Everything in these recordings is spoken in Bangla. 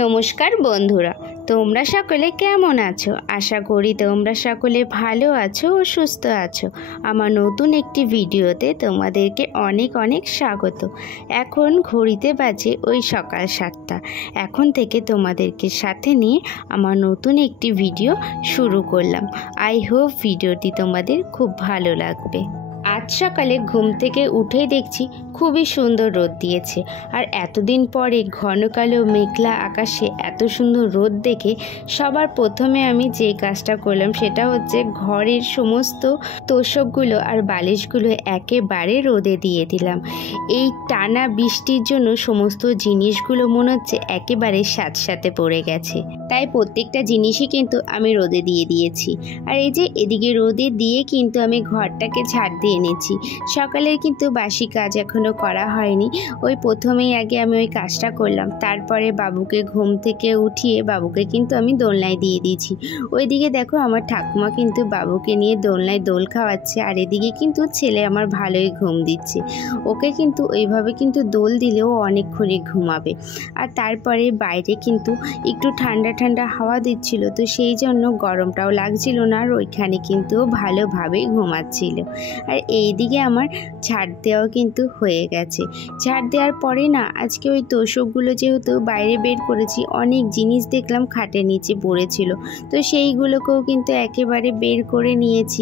নমস্কার বন্ধুরা, তোমরা সকলে কেমন আছো? আশা করি তোমরা সকলে ভালো আছো ও সুস্থ আছো। আমার নতুন একটি ভিডিওতে তোমাদেরকে অনেক অনেক স্বাগত। এখন ঘড়িতে বাজে ওই সকাল 7টা। এখন থেকে তোমাদেরকে সাথে নিয়ে আমার নতুন একটি ভিডিও শুরু করলাম। আই হোপ ভিডিওটি তোমাদের খুব ভালো লাগবে। আজ সকালে ঘুম থেকে উঠেই দেখছি খুবই সুন্দর রোদ দিয়েছে। আর এতদিন পরে ঘন কালো মেঘলা আকাশে এত সুন্দর রোদ দেখে সবার প্রথমে আমি যে কাজটা করলাম সেটা হচ্ছে ঘরের সমস্ত তোষকগুলো আর বালিশগুলো একেবারে রোদে দিয়ে দিলাম। এই টানা বৃষ্টির জন্য সমস্ত জিনিসগুলো মনে হচ্ছে একেবারে সাথে পড়ে গেছে, তাই প্রত্যেকটা জিনিসই কিন্তু আমি রোদে দিয়ে দিয়েছি। আর এই যে এদিকে রোদে দিয়ে কিন্তু আমি ঘরটাকে ঝাড় দিয়ে নিয়েছি। সকালের কিন্তু বাসি কাজ এখনো করা হয়নি, ওই প্রথমেই আগে আমি ওই কাজটা করলাম। তারপরে বাবুকে ঘুম থেকে উঠিয়ে বাবুকে কিন্তু আমি দোলনায় দিয়ে দিয়েছি। ওইদিকে দেখো আমার ঠাকুমা কিন্তু বাবুকে নিয়ে দোলনায় দোল খাওয়াচ্ছে, আর এদিকে কিন্তু ছেলে আমার ভালোই ঘুম দিচ্ছে। ওকে কিন্তু ওইভাবে কিন্তু দোল দিলেও অনেকক্ষণই ঘুমাবে। আর তারপরে বাইরে কিন্তু একটু ঠান্ডা ঠান্ডা হাওয়া দিচ্ছিল, তো সেই জন্য গরমটাও লাগছিল না, আর ওইখানে কিন্তু ভালোভাবেই ঘুমাচ্ছিল। আর এইদিকে আমার ঝাড় দেওয়াও কিন্তু হয়ে গেছে। ঝাড় দেওয়ার পরে না আজকে ওই তোষকগুলো যেহেতু বাইরে বের করেছি, অনেক জিনিস দেখলাম খাটের নিচে পড়েছিল, তো সেইগুলোকেও কিন্তু একেবারে বের করে নিয়েছি।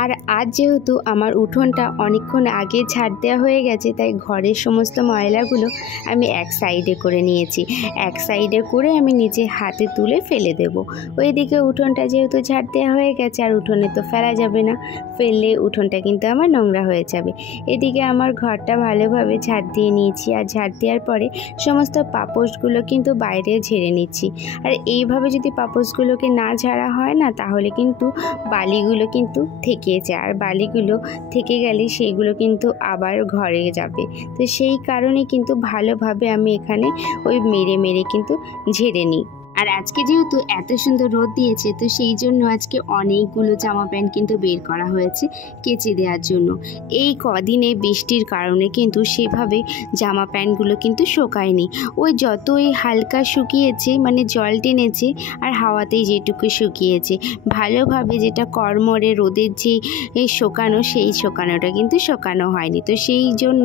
আর আজ যেহেতু আমার উঠোনটা অনেকক্ষণ আগে ঝাড় দেওয়া হয়ে গেছে, তাই ঘরের সমস্ত ময়লাগুলো আমি এক সাইডে করে নিয়েছি। এক সাইডে করে আমি নিচে হাতে তুলে ফেলে দেব। ওইদিকে উঠোনটা যেহেতু ঝাড় দেওয়া হয়ে গেছে, আর উঠোনে তো ফেলা যাবে না, ফেললে উঠোনটা কিন্তু আমার নোংরা হয়ে যাবে। এদিকে আমার ঘরটা ভালোভাবে ঝাড় দিয়ে নিয়েছি, আর ঝাড় দেওয়ার পরে সমস্ত পাপোশগুলো কিন্তু বাইরে ঝেড়ে নিচ্ছি। আর এইভাবে যদি পাপোশগুলোকে না ঝাড়া হয় না, তাহলে কিন্তু বালিগুলো কিন্তু থেকে যায়, আর বালিগুলো থেকে গেলে সেইগুলো কিন্তু আবার ঘরে যাবে। তো সেই কারণে কিন্তু ভালোভাবে আমি এখানে ওই মেরে মেরে কিন্তু ঝেড়ে নিই। আর আজকে যেহেতু এত সুন্দর রোদ দিয়েছে, তো সেই জন্য আজকে অনেকগুলো জামা প্যান্ট কিন্তু বের করা হয়েছে কেচে দেওয়ার জন্য। এই কদিনে বৃষ্টির কারণে কিন্তু সেভাবে জামা প্যান্টগুলো কিন্তু শুকায়নি। ওই যতই হালকা শুকিয়েছে, মানে জল টেনেছে আর হাওয়াতেই যেটুকু শুকিয়েছে, ভালোভাবে যেটা কড়মড়ে রোদের যে শুকানো, সেই শুকানোটা কিন্তু শুকানো হয়নি। তো সেই জন্য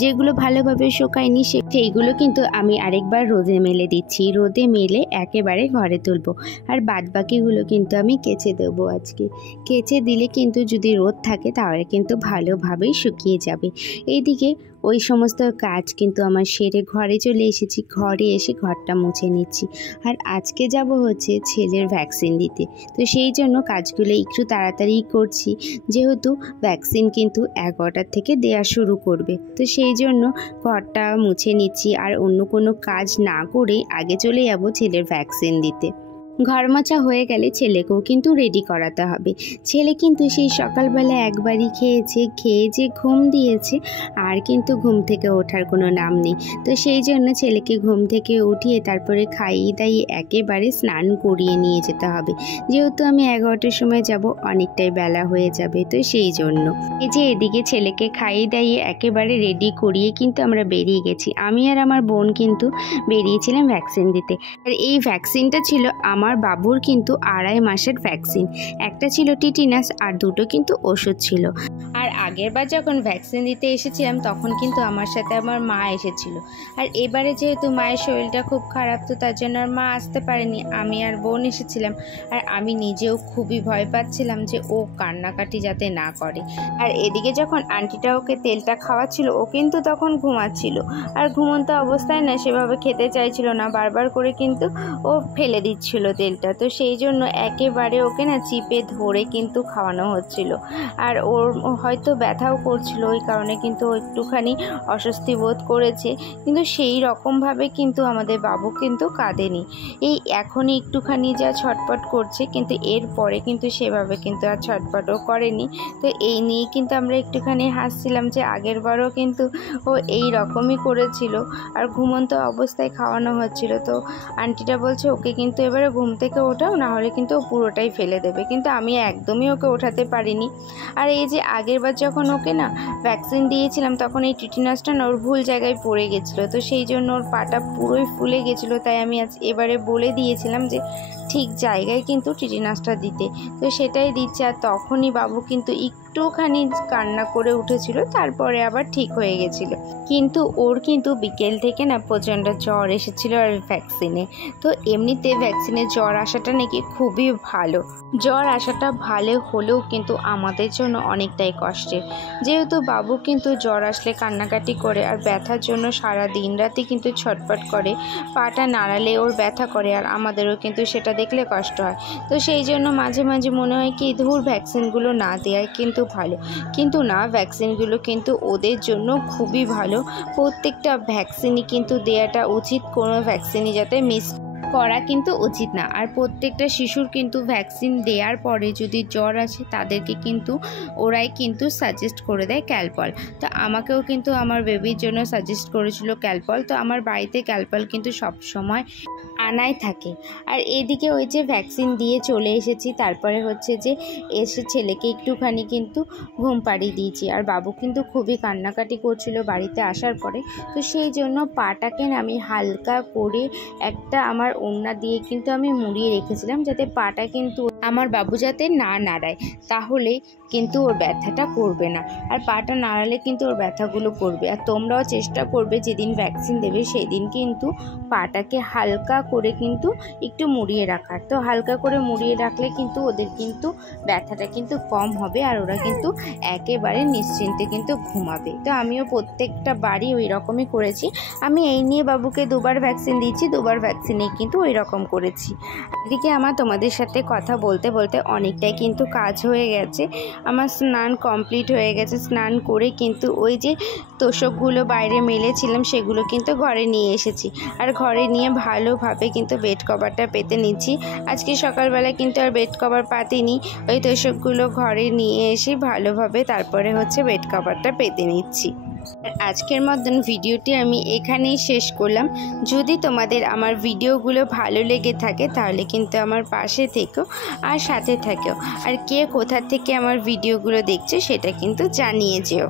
যেগুলো ভালোভাবে শুকায়নি সেইগুলো কিন্তু আমি আরেকবার রোদে মেলে দিচ্ছি। রোদে মেলে একেবারে ঘরে তুলবো, আর বাদবাকিগুলো কিন্তু আমি কেচে দেবো। আজকে কেচে দিলে কিন্তু যদি রোদ থাকে তাহলে কিন্তু ভালোভাবেই শুকিয়ে যাবে। এইদিকে ওই সমস্ত কাজ কিন্তু আমার সেরে ঘরে চলে এসেছি। ঘরে এসে ঘরটা মুছে নিচ্ছি। আর আজকে যাব হচ্ছে ছেলের ভ্যাকসিন দিতে, তো সেই জন্য কাজগুলো একটু তাড়াতাড়ি করছি, যেহেতু ভ্যাকসিন কিন্তু 11টার থেকে দেওয়া শুরু করবে। তো সেই জন্য ঘরটা মুছে নিচ্ছি, আর অন্য কোনো কাজ না করে আগে চলে যাব ছেলের ভ্যাকসিন দিতে। ঘর মোছা হয়ে গেলে ছেলেকেও কিন্তু রেডি করাতে হবে। ছেলে কিন্তু সেই সকালবেলা একবারই খেয়েছে, খেয়ে যে ঘুম দিয়েছে, আর কিন্তু ঘুম থেকে ওঠার কোনো নাম নেই। তো সেই জন্য ছেলেকে ঘুম থেকে উঠিয়ে তারপরে খাইয়ে দাইয়ে একেবারে স্নান করিয়ে নিয়ে যেতে হবে, যেহেতু আমি 11টার সময় যাব, অনেকটাই বেলা হয়ে যাবে। তো সেই জন্য এই যে এদিকে ছেলেকে খাইয়ে দাইয়ে একেবারে রেডি করিয়ে কিন্তু আমরা বেরিয়ে গেছি। আমি আর আমার বোন কিন্তু বেরিয়েছিলাম ভ্যাকসিন দিতে। আর এই ভ্যাকসিনটা ছিল আমার বাবুর কিন্তু 2.5 মাসের ভ্যাকসিন। একটা ছিল টিটিনাস, আর দুটো কিন্তু ওষুধ ছিল। আর আগের বার যখন ভ্যাকসিন দিতে এসেছিলাম তখন কিন্তু আমার সাথে আমার মা এসেছিল। আর এবারে যেহেতু মায়ের শরীরটা খুব খারাপ, তো তার জন্য আর মা আসতে পারেনি, আমি আর বোন এসেছিলাম। আর আমি নিজেও খুবই ভয় পাচ্ছিলাম যে ও কান্নাকাটি যাতে না করে। আর এদিকে যখন আন্টিটা ওকে তেলটা খাওয়াচ্ছিল, ও কিন্তু তখন ঘুমাচ্ছিল, আর ঘুমন্ত অবস্থায় না সেভাবে খেতে চাইছিল না, বারবার করে কিন্তু ও ফেলে দিচ্ছিল তেলটা। তো সেই জন্য একেবারে ওকে না চিপে ধরে কিন্তু খাওয়ানো হচ্ছিল। আর ওর হয়তো ব্যথাও করছিল, ওই কারণে কিন্তু ও একটুখানি অস্বস্তি বোধ করেছে, কিন্তু সেই রকমভাবে কিন্তু আমাদের বাবু কিন্তু কাঁদেনি। এই এখনই একটুখানি যা ছটপট করছে, কিন্তু এর পরে কিন্তু সেভাবে কিন্তু আর ছটপটও করেনি। তো এই নিয়েই কিন্তু আমরা একটুখানি হাসছিলাম যে আগের বারও কিন্তু ও এই রকমই করেছিল, আর ঘুমন্ত অবস্থায় খাওয়ানো হচ্ছিল। তো আন্টিটা বলছে ওকে কিন্তু এবারে ঘুম থেকে ওঠাও, না হলে কিন্তু ও পুরোটাই ফেলে দেবে। কিন্তু আমি একদমই ওকে ওঠাতে পারিনি। আর এই যে আগেরবার যখন ওকে না ভ্যাকসিন দিয়েছিলাম, তখন এই টিটেনাসটা না ওর ভুল জায়গায় পড়ে গেছিলো, তো সেই জন্য ওর পাটা পুরোই ফুলে গেছিলো। তাই আমি এবারে বলে দিয়েছিলাম যে ঠিক জায়গায় কিন্তু টিটেনাসটা দিতে, তো সেটাই দিচ্ছে। আর তখনই বাবু কিন্তু একটুখানি কান্না করে উঠেছিল, তারপরে আবার ঠিক হয়ে গেছিলো। কিন্তু ওর কিন্তু বিকেল থেকে না প্রচণ্ড জ্বর এসেছিলো আর ভ্যাকসিনে। তো এমনিতে ভ্যাকসিনে জ্বর আসাটা নাকি খুবই ভালো। জ্বর আসাটা ভালো হলেও কিন্তু আমাদের জন্য অনেকটাই কষ্টের, যেহেতু বাবু কিন্তু জ্বর আসলে কান্নাকাটি করে আর ব্যথার জন্য সারা দিন রাতি কিন্তু ছটফট করে, পাটা নাড়ালে ওর ব্যথা করে, আর আমাদেরও কিন্তু সেটা দেখলে কষ্ট হয়। তো সেই জন্য মাঝে মাঝে মনে হয় কি ধুর ভ্যাকসিনগুলো না দেওয়াই কিন্তু ভালো। কিন্তু না, ভ্যাকসিনগুলো কিন্তু ওদের জন্য খুবই ভালো। প্রত্যেকটা ভ্যাকসিনই কিন্তু দেওয়াটা উচিত, কোনো ভ্যাকসিনই যাতে মিস করা কিন্তু উচিত না। আর প্রত্যেকটা শিশুর কিন্তু ভ্যাকসিন দেওয়ার পরে যদি জ্বর আসে তাদেরকে কিন্তু ওরাই কিন্তু সাজেস্ট করে দেয় ক্যালপল। তো আমাকেও কিন্তু আমার বেবির জন্য সাজেস্ট করেছিল ক্যালপল। তো আমার বাড়িতে ক্যালপল কিন্তু সব সময় আনাই থাকে। আর এদিকে ওই যে ভ্যাকসিন দিয়ে চলে এসেছি, তারপরে হচ্ছে যে এসে ছেলেকে একটুখানি কিন্তু ঘুম পাড়িয়ে দিয়েছি। আর বাবু কিন্তু খুবই কান্নাকাটি করছিল বাড়িতে আসার পরে, তো সেই জন্য পাটাকে আমি হালকা করে একটা আমার ওড়না দিয়ে কিন্তু আমি মুড়িয়ে রেখেছিলাম, যাতে পাটা কিন্তু আমার বাবু যাতে না নাড়ায়, তাহলে কিন্তু ওর ব্যথাটা করবে না। আর পাটা নাড়ালে কিন্তু ওর ব্যথাগুলো করবে। আর তোমরাও চেষ্টা করবে যেদিন ভ্যাকসিন দেবে সেই দিন কিন্তু পাটাকে হালকা করে কিন্তু একটু মুড়িয়ে রাখার। তো হালকা করে মুড়িয়ে রাখলে কিন্তু ওদের কিন্তু ব্যথাটা কিন্তু কম হবে, আর ওরা কিন্তু একেবারে নিশ্চিন্তে কিন্তু ঘুমাবে। তো আমিও প্রত্যেকটা বাড়ি ওই রকমই করেছি। আমি এই নিয়ে বাবুকে 2বার ভ্যাকসিন দিয়েছি, 2বার ভ্যাকসিনে কিন্তু ওই রকম করেছি। এদিকে আমার তোমাদের সাথে কথা বলতে বলতে অনেকটাই কিন্তু কাজ হয়ে গেছে। আমার স্নান কমপ্লিট হয়ে গেছে। স্নান করে কিন্তু ওই যে তোষকগুলো বাইরে মেলেছিলাম সেগুলো কিন্তু ঘরে নিয়ে এসেছি, আর ঘরে নিয়ে ভালোভাবে কিন্তু বেড কভারটা পেতে নিচ্ছি। আজকে সকালবেলা কিন্তু আর বেড কভার পাতিনি, ওই তোষকগুলো ঘরে নিয়ে এসে ভালোভাবে তারপরে হচ্ছে বেড কভারটা পেতে নিচ্ছি। আজকের মতন ভিডিওটি আমি এখানেই শেষ করলাম। যদি তোমাদের আমার ভিডিওগুলো ভালো লেগে থাকে তাহলে কিন্তু আমার পাশে থেকো আর সাথে থেকো, আর কে কোথা থেকে আমার ভিডিওগুলো দেখছে সেটা কিন্তু জানিয়ে যেও।